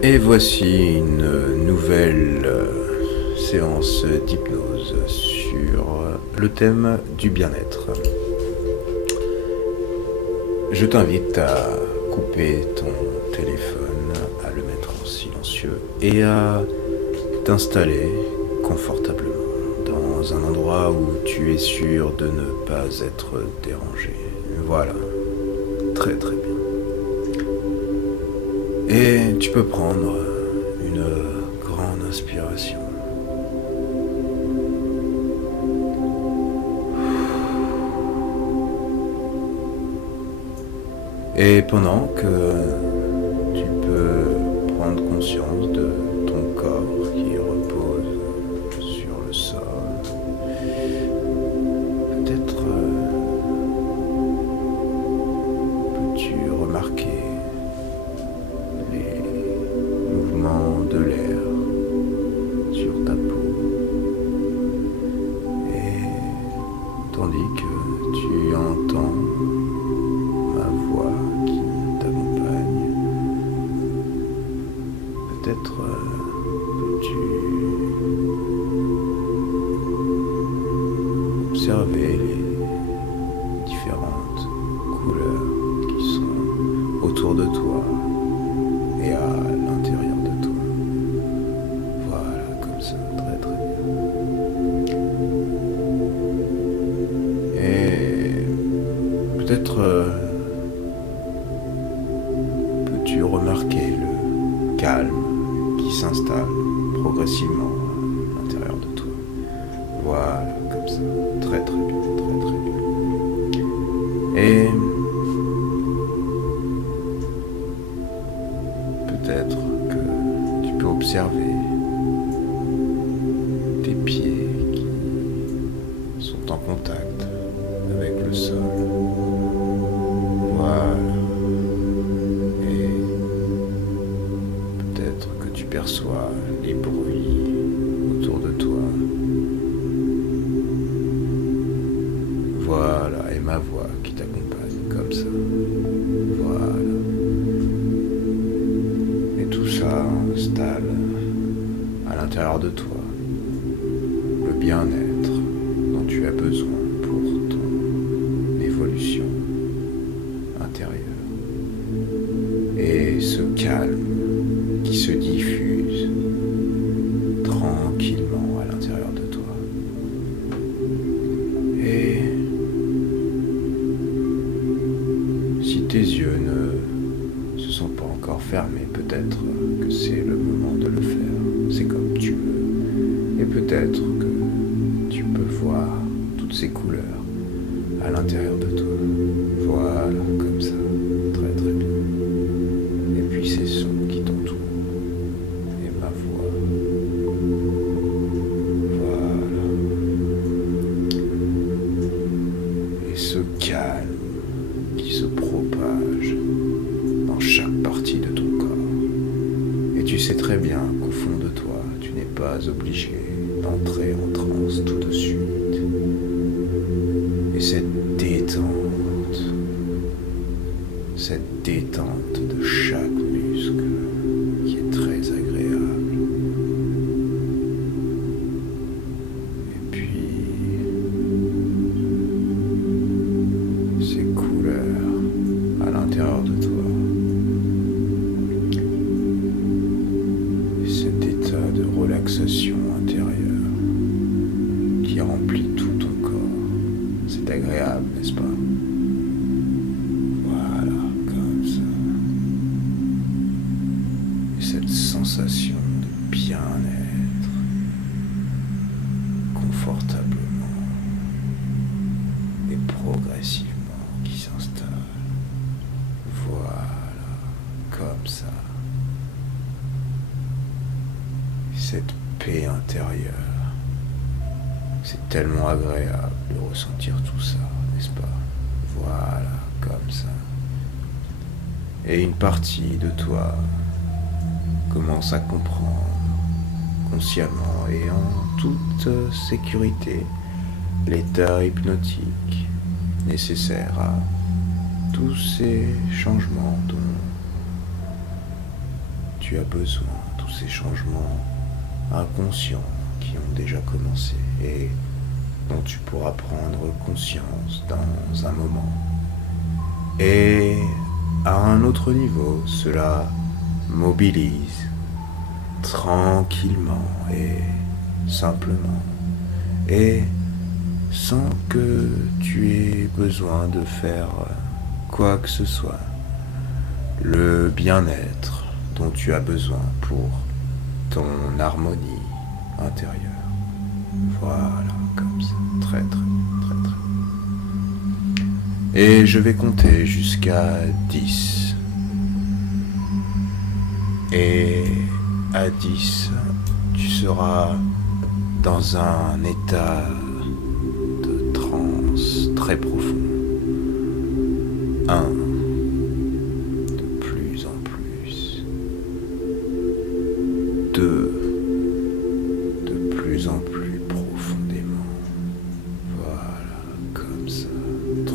Et voici une nouvelle séance d'hypnose sur le thème du bien-être. Je t'invite à couper ton téléphone, à le mettre en silencieux et à t'installer confortablement dans un endroit où tu es sûr de ne pas être dérangé. Voilà, très très bien. Et tu peux prendre une grande inspiration. Et pendant que tu peux prendre conscience de ton corps qui repose sur le sol, peut-être peux-tu remarquer les mouvements de l'air sur ta peau, et tandis que tu entends ma voix qui t'accompagne, peut-être peux-tu observer les différentes couleurs qui sont autour de toi et à l'intérieur de toi. Voilà, comme ça, très très bien. Et peut-être peux-tu remarquer le calme qui s'installe progressivement à l'intérieur de toi. Voilà, comme ça, très très bien, très très bien. Et peut-être que tu peux observer tes pieds qui sont en contact avec le sol. Voilà. Et peut-être que tu perçois les bruits autour de toi. Voilà, et ma voix qui t'accompagne comme ça. Voilà. Et tout ça installe à l'intérieur de toi le bien-être dont tu as besoin pour ton évolution intérieure. Et ce calme qui se diffuse tranquillement à l'intérieur de toi. Et si tes yeux ne se sont pas encore fermés, peut-être que c'est le moment de le faire. C'est comme tu veux. Et peut-être que tu peux voir toutes ces couleurs à l'intérieur de toi. Voilà, comme ça. Très très bien. Et puis ces sons qui t'entourent. Et ma voix. Voilà. Et ce calme qui se propage dans chaque partie de ton corps. Et tu sais très bien qu'au fond de toi, tu n'es pas obligé d'entrer en transe tout de suite. Et cette détente de chaque muscle qui est très agréable. Et puis, ces couleurs à l'intérieur de toi. Et cet état de relaxation intérieure qui remplit tout ton corps. C'est agréable, n'est-ce pas? Voilà, comme ça. Et cette sensation de bien-être, confortablement et progressivement qui s'installe. Voilà, comme ça. Et cette paix intérieure. C'est tellement agréable de ressentir tout ça, n'est-ce pas? Voilà, comme ça. Et une partie de toi commence à comprendre consciemment et en toute sécurité l'état hypnotique nécessaire à tous ces changements dont tu as besoin, tous ces changements inconscients qui ont déjà commencé et dont tu pourras prendre conscience dans un moment. Et à un autre niveau, cela mobilise tranquillement et simplement, et sans que tu aies besoin de faire quoi que ce soit, le bien-être dont tu as besoin pour ton harmonie intérieure. Voilà, comme ça, très très très très. Et je vais compter jusqu'à 10. Et à 10, tu seras dans un état de transe très profond. 1, de plus en plus. 2, de plus en plus profondément. Voilà, comme ça. 3,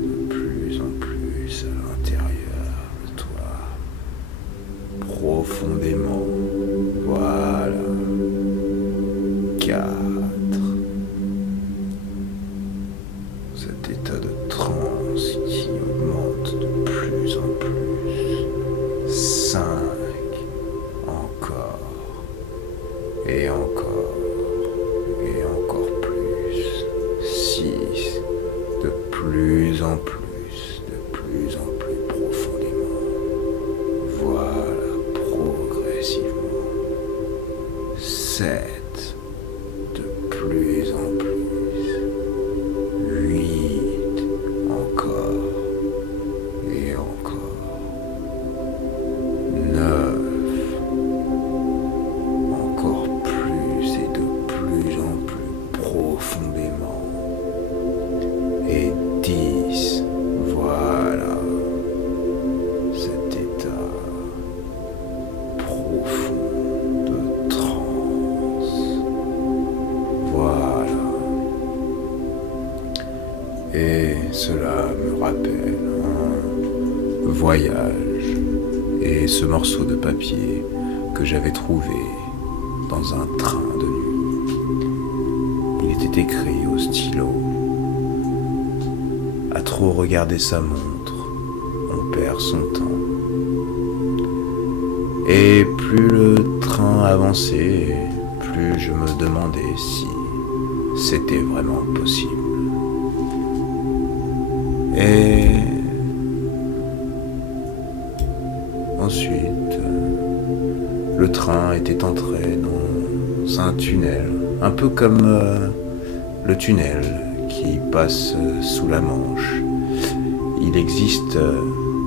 de plus en plus à l'intérieur de toi. Profondément. Voilà. 4. Cet état de transe qui augmente de plus en plus. 5. Encore. Et encore. Et encore plus. 6. De plus en plus. De plus en plus profondément. Voilà, progressivement. 7. De plus en plus. 8. Encore. Et encore. 9. Encore plus et de plus en plus profondément. Et 10. Voilà. Cet état profond de transe. Voilà. Et cela me rappelle un voyage et ce morceau de papier que j'avais trouvé dans un train de nuit. Il était écrit au stylo. À trop regarder sa montre, on perd son temps. Et plus le train avançait, plus je me demandais si c'était vraiment possible. Et ensuite, le train était entré dans un tunnel, un peu comme le tunnel qui passe sous la Manche. Il existe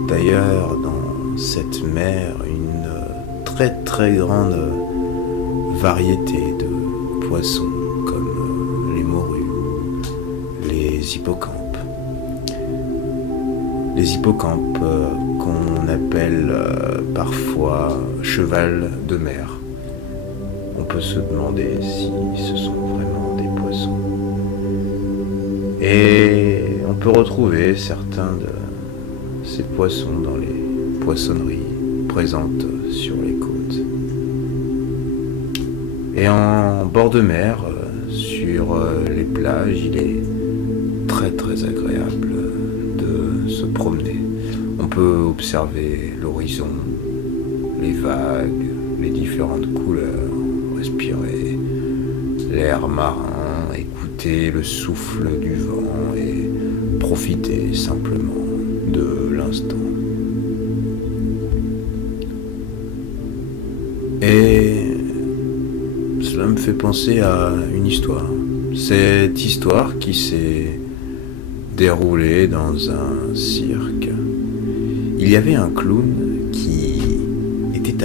d'ailleurs dans cette mer une très très grande variété de poissons comme les morues, les hippocampes. Les hippocampes qu'on appelle parfois cheval de mer. On peut se demander si ce sont vraiment des poissons. Et on peut retrouver certains de ces poissons dans les poissonneries présentes sur les côtes. Et en bord de mer, sur les plages, il est très très agréable de se promener. On peut observer l'horizon, les vagues, les différentes couleurs, respirer l'air marin, écouter le souffle du vent et profiter simplement de l'instant. Et cela me fait penser à une histoire. Cette histoire qui s'est déroulée dans un cirque. Il y avait un clown qui était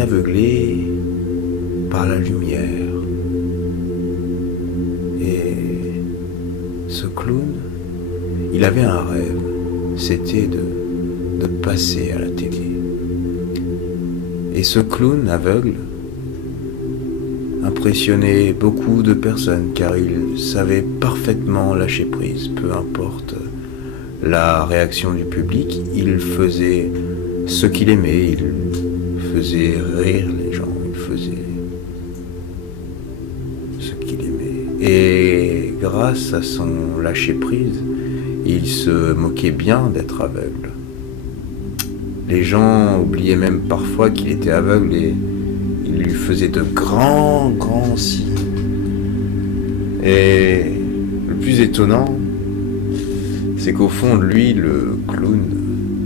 aveuglé par la lumière. Et ce clown, il avait un rêve, c'était de passer à la télé. Et ce clown aveugle impressionnait beaucoup de personnes car il savait parfaitement lâcher prise, peu importe la réaction du public, il faisait ce qu'il aimait, il faisait rire les gens, il faisait ce qu'il aimait. Et grâce à son lâcher-prise, il se moquait bien d'être aveugle. Les gens oubliaient même parfois qu'il était aveugle et il lui faisait de grands signes. Et le plus étonnant, c'est qu'au fond de lui, le clown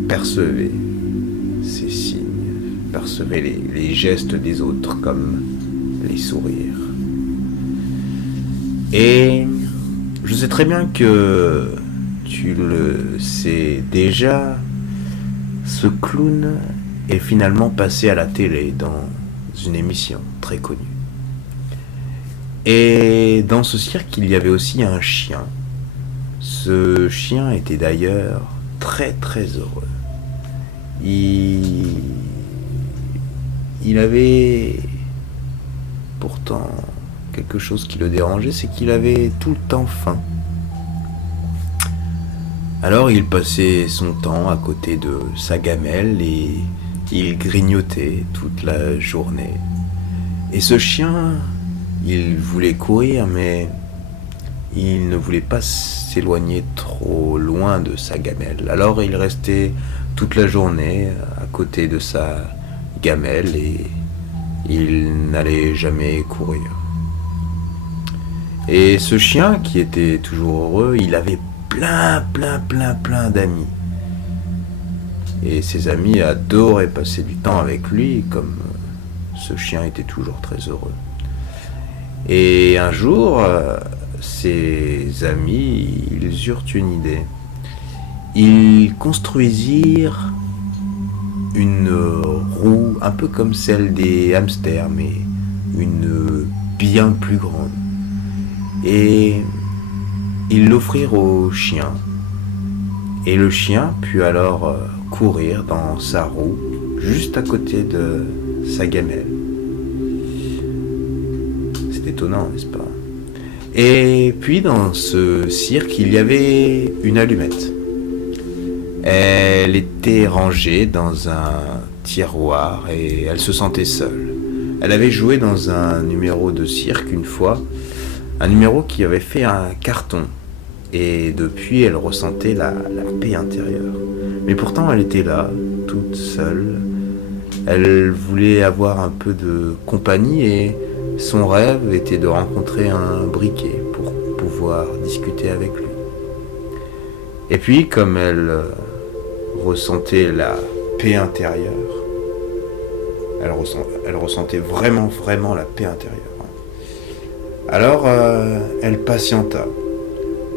percevait ces signes, percevait les gestes des autres comme les sourires. Et je sais très bien que tu le sais déjà, ce clown est finalement passé à la télé dans une émission très connue. Et dans ce cirque, il y avait aussi un chien. Ce chien était d'ailleurs très heureux. Il avait pourtant quelque chose qui le dérangeait, c'est qu'il avait tout le temps faim. Alors il passait son temps à côté de sa gamelle et il grignotait toute la journée. Et ce chien, il voulait courir, mais il ne voulait pas s'éloigner trop loin de sa gamelle. Alors il restait toute la journée à côté de sa gamelle et il n'allait jamais courir. Et ce chien qui était toujours heureux, il avait plein d'amis. Et ses amis adoraient passer du temps avec lui, comme ce chien était toujours très heureux. Et un jour, ses amis, ils eurent une idée. Ils construisirent une roue, un peu comme celle des hamsters, mais une bien plus grande. Et ils l'offrirent au chien. Et le chien put alors courir dans sa roue, juste à côté de sa gamelle. C'est étonnant, n'est-ce pas? Et puis dans ce cirque, il y avait une allumette. Elle était rangée dans un tiroir et elle se sentait seule. Elle avait joué dans un numéro de cirque une fois, un numéro qui avait fait un carton. Et depuis, elle ressentait la paix intérieure. Mais pourtant, elle était là, toute seule. Elle voulait avoir un peu de compagnie et son rêve était de rencontrer un briquet pour pouvoir discuter avec lui. Et puis, comme elle ressentait la paix intérieure, elle ressentait vraiment la paix intérieure. Alors, elle patienta.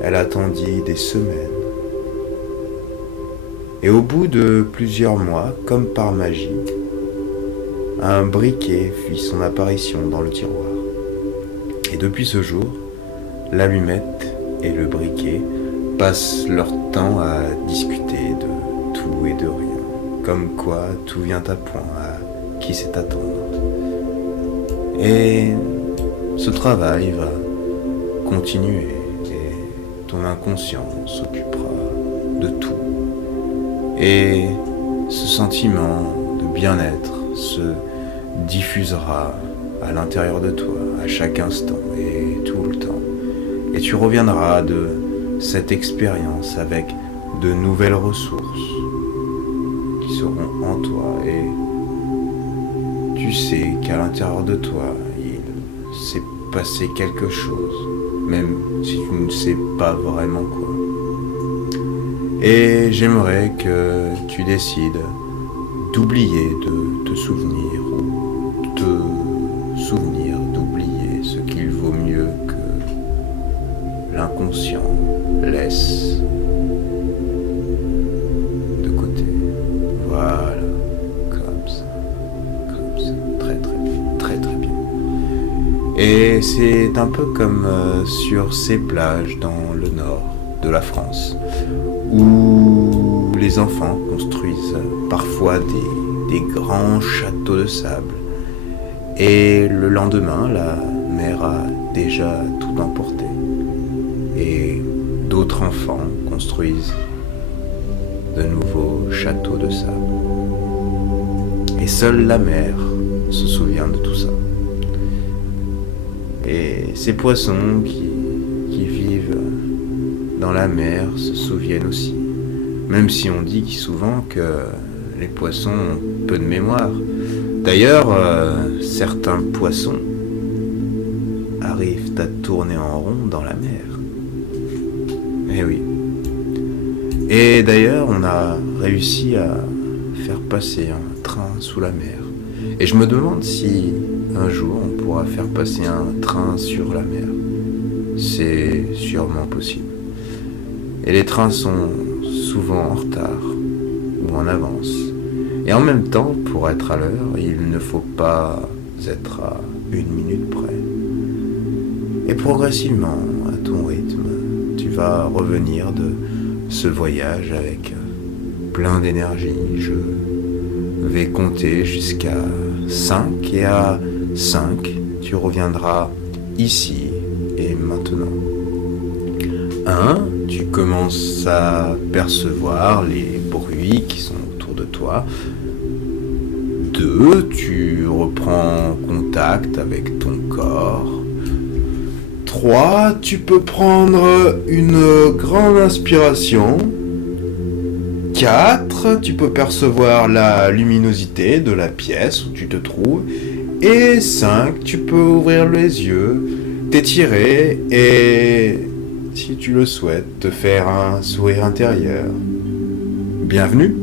Elle attendit des semaines. Et au bout de plusieurs mois, comme par magie, un briquet fit son apparition dans le tiroir. Et depuis ce jour, l'allumette et le briquet passent leur temps à discuter de tout et de rien. Comme quoi, tout vient à point, à qui sait attendre. Et ce travail va continuer. Ton inconscient s'occupera de tout. Et ce sentiment de bien-être se diffusera à l'intérieur de toi, à chaque instant et tout le temps. Et tu reviendras de cette expérience avec de nouvelles ressources qui seront en toi. Et tu sais qu'à l'intérieur de toi, il s'est passé quelque chose. Même si tu ne sais pas vraiment quoi. Et j'aimerais que tu décides d'oublier de te souvenir ou de te souvenir d'oublier ce qu'il vaut mieux que l'inconscient laisse de côté. Voilà, comme ça, très bien. Et c'est un peu comme sur ces plages dans le nord de la France, où les enfants construisent parfois des grands châteaux de sable. Et le lendemain, la mer a déjà tout emporté. Et d'autres enfants construisent de nouveaux châteaux de sable. Et seule la mer se souvient de tout ça. Et ces poissons qui vivent dans la mer se souviennent aussi. Même si on dit souvent que les poissons ont peu de mémoire. D'ailleurs, certains poissons arrivent à tourner en rond dans la mer. Eh oui. Et d'ailleurs, on a réussi à faire passer un train sous la mer. Et je me demande si un jour on pourra faire passer un train sur la mer. C'est sûrement possible. Et les trains sont souvent en retard ou en avance. Et en même temps, pour être à l'heure, il ne faut pas être à 1 minute près. Et progressivement, à ton rythme, tu vas revenir de ce voyage avec plein d'énergie. Je vais compter jusqu'à 5 et à 5, tu reviendras ici et maintenant. 1, tu commences à percevoir les bruits qui sont autour de toi. 2, tu reprends contact avec ton corps. 3, tu peux prendre une grande inspiration. 4, tu peux percevoir la luminosité de la pièce où tu te trouves. Et 5, tu peux ouvrir les yeux, t'étirer et, si tu le souhaites, te faire un sourire intérieur. Bienvenue!